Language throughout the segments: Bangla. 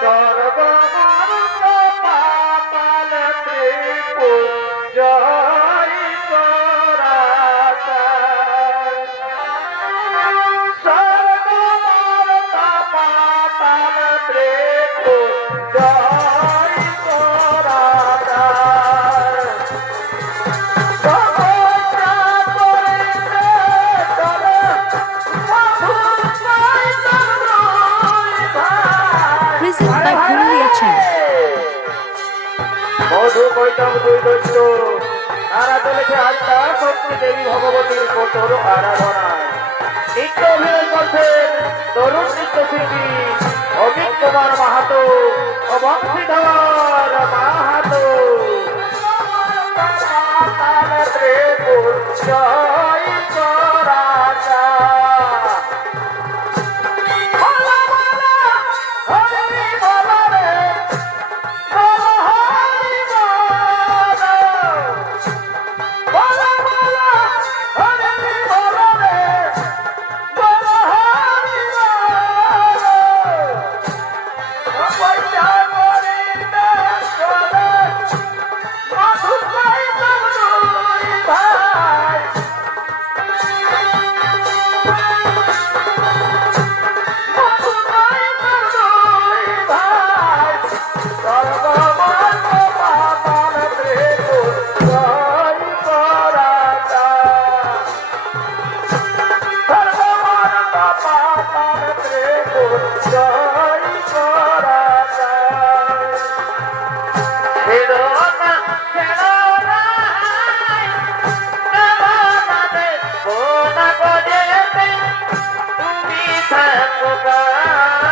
सर्व पापाल त्रिपु जय কৈতম দুই দৈত্য তারা চলেছে আত্মা শক্তি দেবী ভগবতীর কঠোর আরাধনায় নৃত্য অভিনয় করছেন তরুণ নৃত্যশিল্পী অমিত কুমার মাহাতো অন্ধকার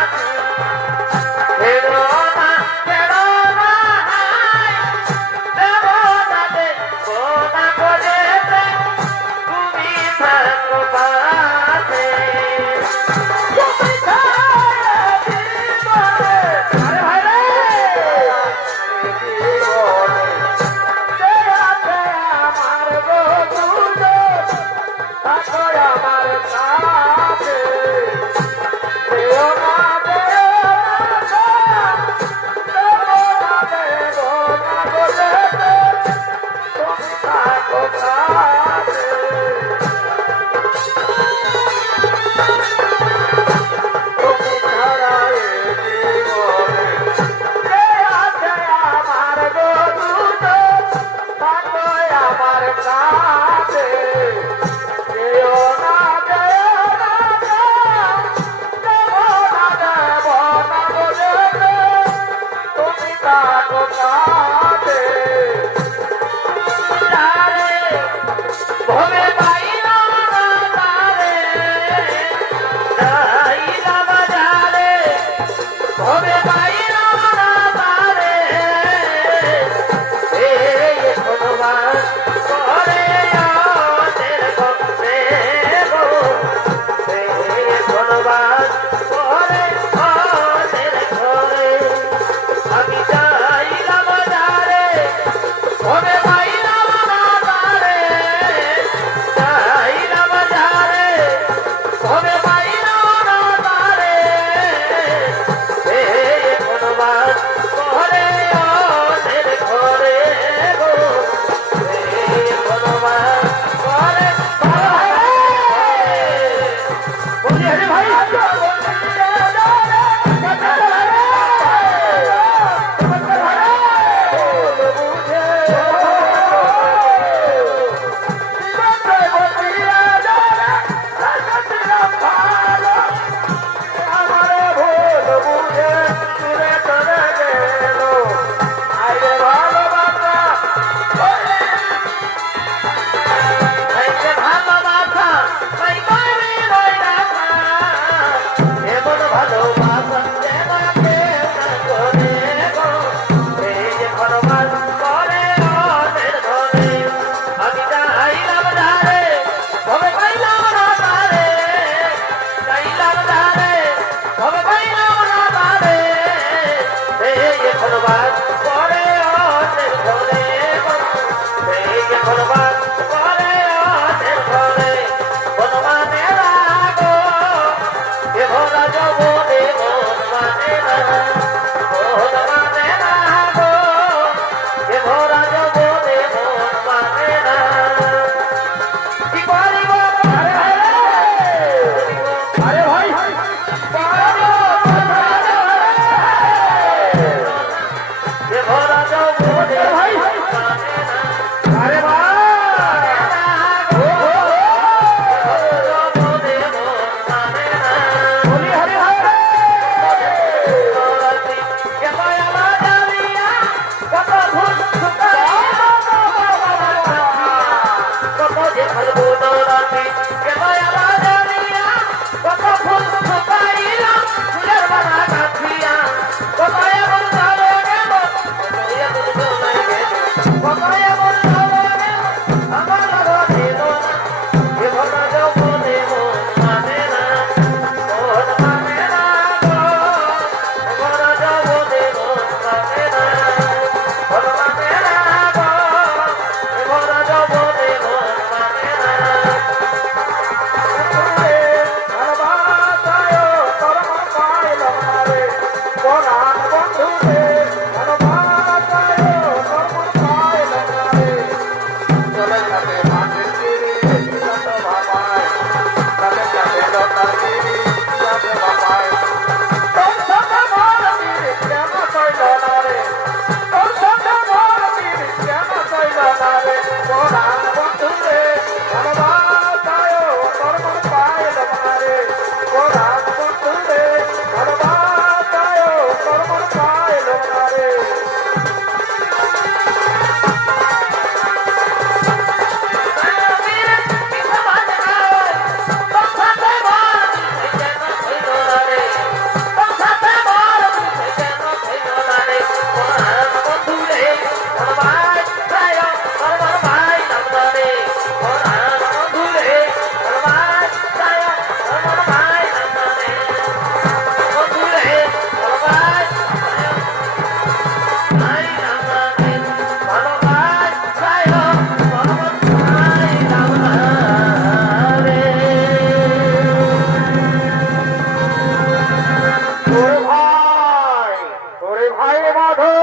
ভাই মাধু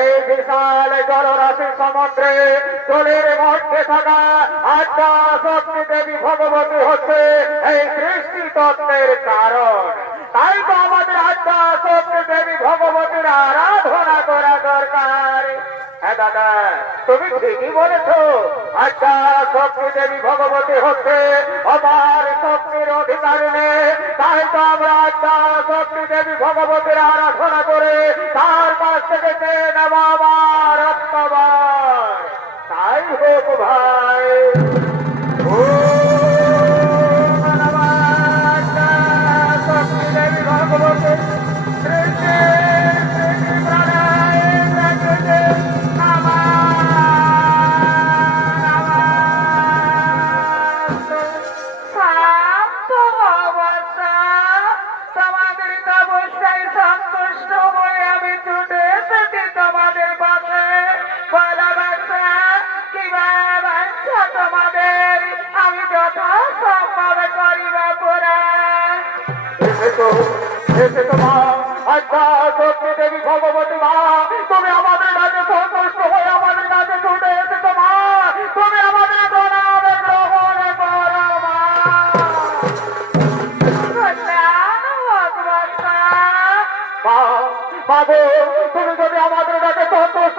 এই বিশাল জলরাশি সমুদ্রে জলের মধ্যে থাকা আত্মা শক্তি দেবী ভগবতী হচ্ছে এই সৃষ্টি তত্ত্বের কারণ। তাই তো আমাদের আত্মা শক্তি দেবী ভগবতীর আরাধনা করা দরকার। হ্যাঁ দাদা, তুমি ঠিকই বলেছ। আচ্ছা শক্তি দেবী ভগবতী হচ্ছে আমার শক্তির অধিকারিণী তাই তো আমরা আচ্ছা শক্তি দেবী ভগবতীর আরাধনা করে তার কাছ থেকে চেয়ে নেব আমার তাই হোক ভাই। সম্ভব করিব দেবী ভগবতী মা তুমি আমাদের কাছে সন্তুষ্ট হয়ে আমাদের কাছে ছুটে এসেছ মা তুমি আমাদের প্রণামে গ্রহণ করো মা তুমি যদি আমাদের কাছে সন্তুষ্ট